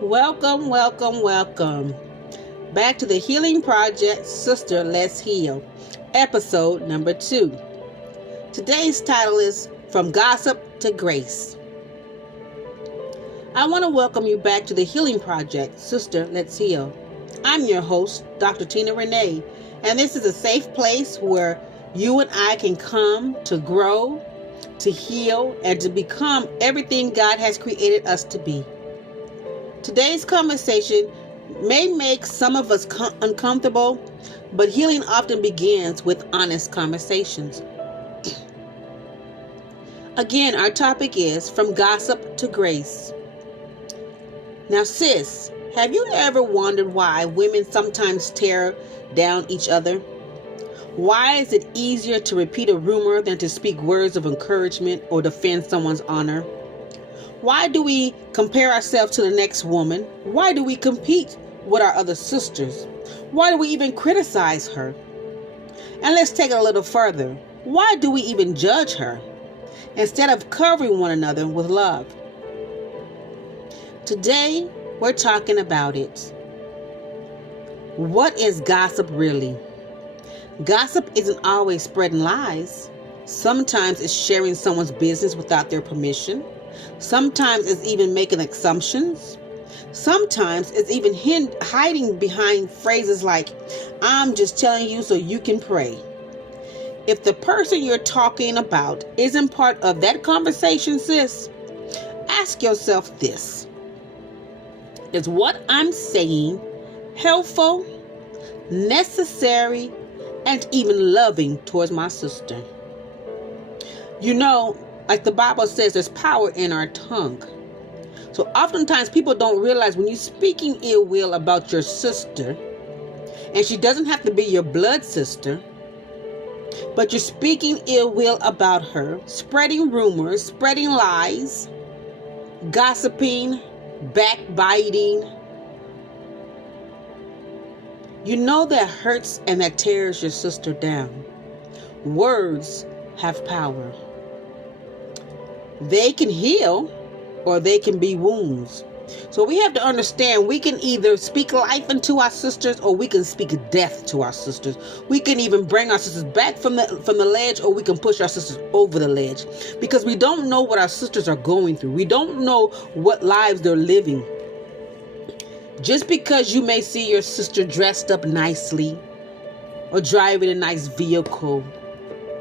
Welcome, welcome, welcome back to the Healing Project, Sister Let's Heal, episode number 2. Today's title is From Gossip to Grace. I want to welcome you back to the Healing Project, Sister Let's Heal. I'm your host, Dr. Tina Renee, and this is a safe place where you and I can come to grow, to heal, and to become everything God has created us to be. Today's conversation may make some of us uncomfortable, but healing often begins with honest conversations. Again, our topic is From Gossip to Grace. Now, sis, have you ever wondered why women sometimes tear down each other? Why is it easier to repeat a rumor than to speak words of encouragement or defend someone's honor? Why do we compare ourselves to the next woman? Why do we compete with our other sisters? Why do we even criticize her? And let's take it a little further. Why do we even judge her instead of covering one another with love? Today, we're talking about it. What is gossip really? Gossip isn't always spreading lies. Sometimes it's sharing someone's business without their permission. Sometimes it's even making assumptions. Sometimes it's even hiding behind phrases like, I'm just telling you so you can pray. If the person you're talking about isn't part of that conversation, sis, ask yourself this. Is what I'm saying helpful, necessary, and even loving towards my sister? You know, like the Bible says, there's power in our tongue. So oftentimes people don't realize when you're speaking ill will about your sister, and she doesn't have to be your blood sister, but you're speaking ill will about her, spreading rumors, spreading lies, gossiping, backbiting. You know that hurts and that tears your sister down. Words have power. They can heal or they can be wounds. So we have to understand we can either speak life into our sisters or we can speak death to our sisters. We can even bring our sisters back from the ledge, or we can push our sisters over the ledge, because we don't know what our sisters are going through. We don't know what lives they're living. Just because you may see your sister dressed up nicely, or driving a nice vehicle,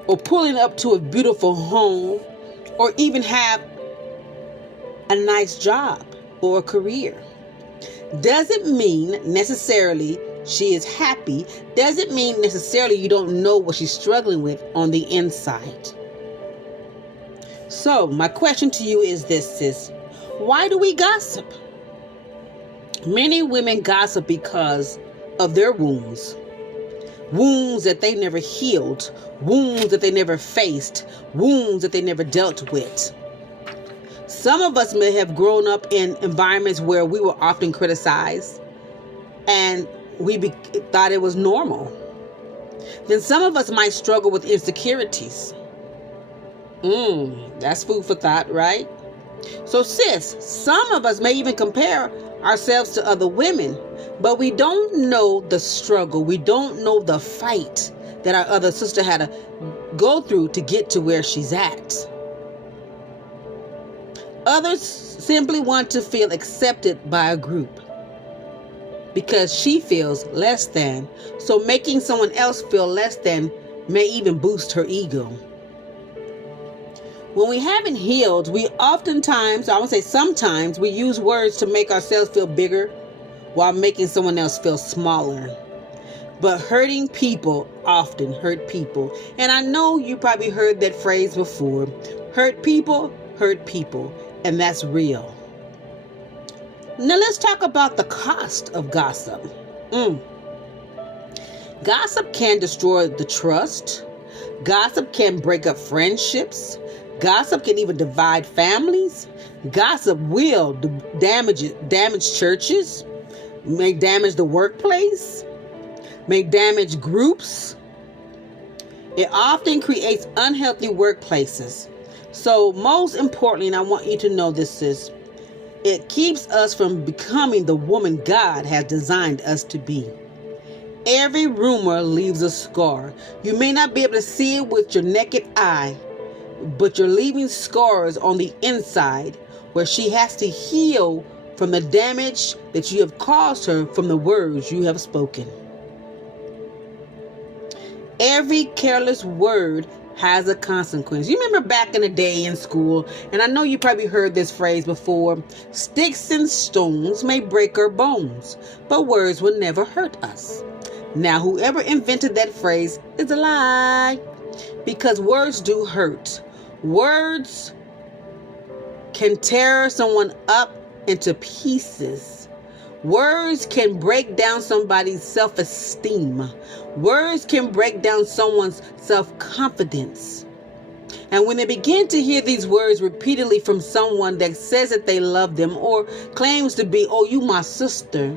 or pulling up to a beautiful home, or even have a nice job or a career, doesn't mean necessarily she is happy. Doesn't mean necessarily you don't know what she's struggling with on the inside. So my question to you is this, sis. Why do we gossip? Many women gossip because of their wounds. Wounds that they never healed, wounds that they never faced, wounds that they never dealt with. Some of us may have grown up in environments where we were often criticized and we thought it was normal. Then some of us might struggle with insecurities. That's food for thought, right? So sis, some of us may even compare ourselves to other women, but we don't know the struggle. We don't know the fight that our other sister had to go through to get to where she's at. Others simply want to feel accepted by a group because she feels less than. So making someone else feel less than may even boost her ego. When we haven't healed, we oftentimes, I would say sometimes, we use words to make ourselves feel bigger while making someone else feel smaller. But hurting people often hurt people. And I know you probably heard that phrase before. Hurt people. And that's real. Now let's talk about the cost of gossip. Gossip can destroy the trust. Gossip can break up friendships. Gossip can even divide families. Gossip will damage churches, may damage the workplace, may damage groups. It often creates unhealthy workplaces. So most importantly, and I want you to know this, is It keeps us from becoming the woman God has designed us to be. Every rumor leaves a scar. You may not be able to see it with your naked eye, but you're leaving scars on the inside where she has to heal from the damage that you have caused her from the words you have spoken. Every careless word has a consequence. You remember back in the day in school, and I know you probably heard this phrase before, sticks and stones may break our bones, but words will never hurt us. Now, whoever invented that phrase is a lie, because words do hurt. Words can tear someone up into pieces. Words can break down somebody's self-esteem. Words can break down someone's self-confidence. And when they begin to hear these words repeatedly from someone that says that they love them or claims to be, oh, you my sister,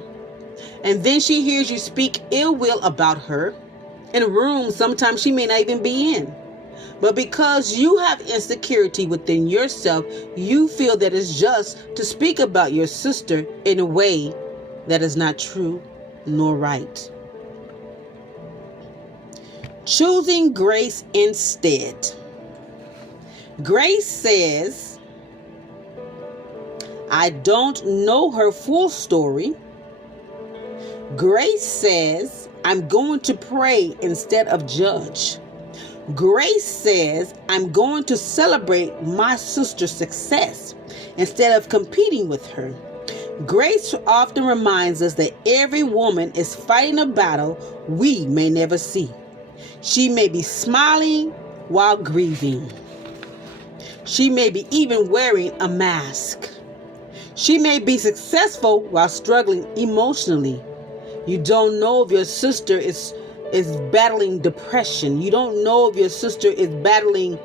and then she hears you speak ill will about her in rooms sometimes she may not even be in. But because you have insecurity within yourself, you feel that it's just to speak about your sister in a way that is not true nor right. Choosing grace instead. Grace says, I don't know her full story. Grace says, I'm going to pray instead of judge. Grace says, I'm going to celebrate my sister's success instead of competing with her. Grace often reminds us that every woman is fighting a battle we may never see. She may be smiling while grieving. She may be even wearing a mask. She may be successful while struggling emotionally. You don't know if your sister is battling depression. You don't know if your sister is battling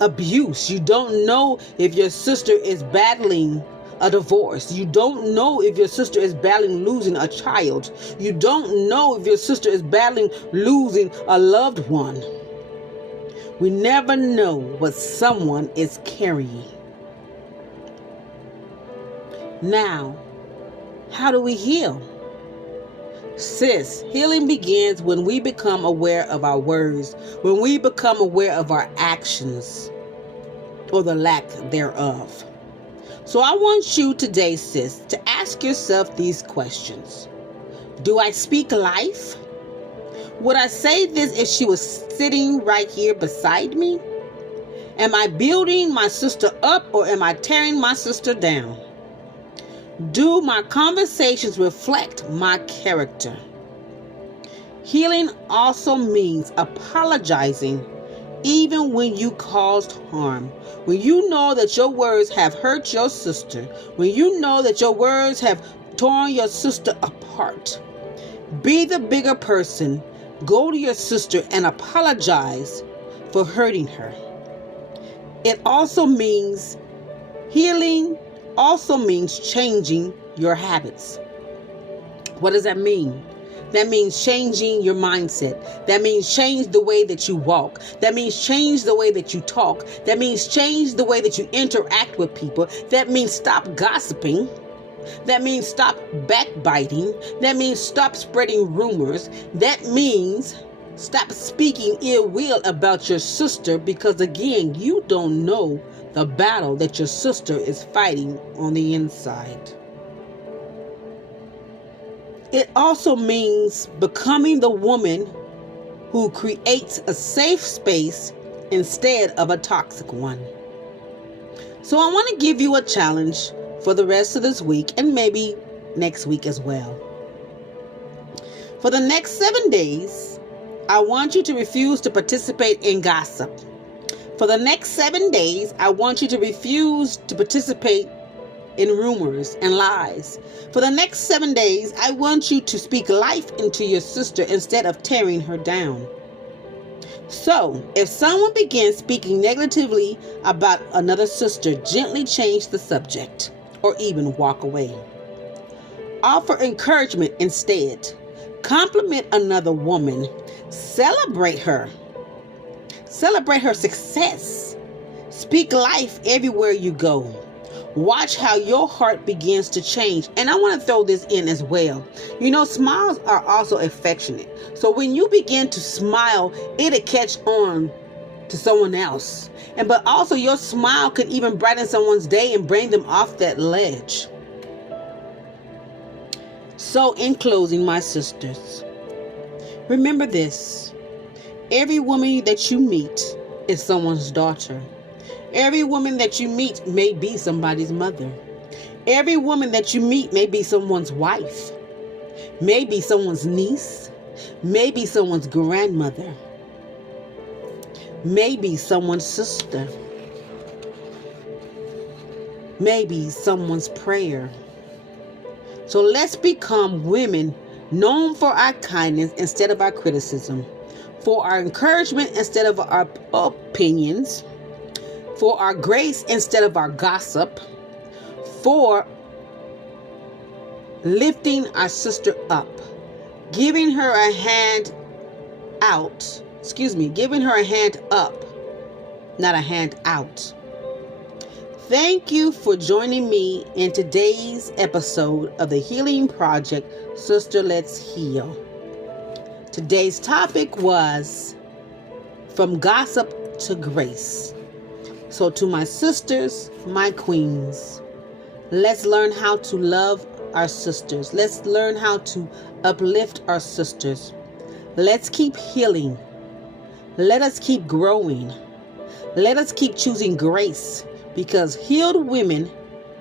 abuse. You don't know if your sister is battling a divorce. You don't know if your sister is battling losing a child. You don't know if your sister is battling losing a loved one. We never know what someone is carrying. Now, how do we heal? Sis, healing begins when we become aware of our words, when we become aware of our actions, or the lack thereof. So I want you today, sis, to ask yourself these questions. Do I speak life? Would I say this if she was sitting right here beside me? Am I building my sister up or am I tearing my sister down? Do my conversations reflect my character? Healing also means apologizing even when you caused harm. When you know that your words have hurt your sister, when you know that your words have torn your sister apart, be the bigger person. Go to your sister and apologize for hurting her. It also means healing also means changing your habits. What does that mean? That means changing your mindset. That means change the way that you walk. That means change the way that you talk. That means change the way that you interact with people. That means stop gossiping. That means stop backbiting. That means stop spreading rumors. That means stop speaking ill will about your sister, because again, you don't know the battle that your sister is fighting on the inside. It also means becoming the woman who creates a safe space instead of a toxic one. So I want to give you a challenge for the rest of this week and maybe next week as well. For the next 7 days, I want you to refuse to participate in gossip. For the next 7 days, I want you to refuse to participate in rumors and lies. For the next 7 days, I want you to speak life into your sister instead of tearing her down. So, if someone begins speaking negatively about another sister, gently change the subject or even walk away. Offer encouragement instead. Compliment another woman. Celebrate her. Celebrate her success. Speak life everywhere you go. Watch how your heart begins to change. And I want to throw this in as well. You know, smiles are also affectionate. So when you begin to smile, it'll catch on to someone else. But also your smile could even brighten someone's day and bring them off that ledge. So in closing, my sisters, remember this. Every woman that you meet is someone's daughter. Every woman that you meet may be somebody's mother. Every woman that you meet may be someone's wife, may be someone's niece, may be someone's grandmother, may be someone's sister, may be someone's prayer. So let's become women known for our kindness instead of our criticism, for our encouragement instead of our opinions, for our grace instead of our gossip, for lifting our sister up, giving her a hand out, giving her a hand up, not a hand out. Thank you for joining me in today's episode of the Healing Project, Sister Let's Heal. Today's topic was From Gossip to Grace. So to my sisters, my queens, let's learn how to love our sisters. Let's learn how to uplift our sisters. Let's keep healing. Let us keep growing. Let us keep choosing grace, because healed women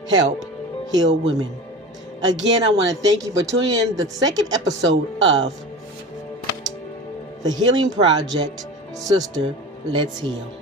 help heal women. Again, I want to thank you for tuning in to the second episode of the Healing Project, Sister Let's Heal.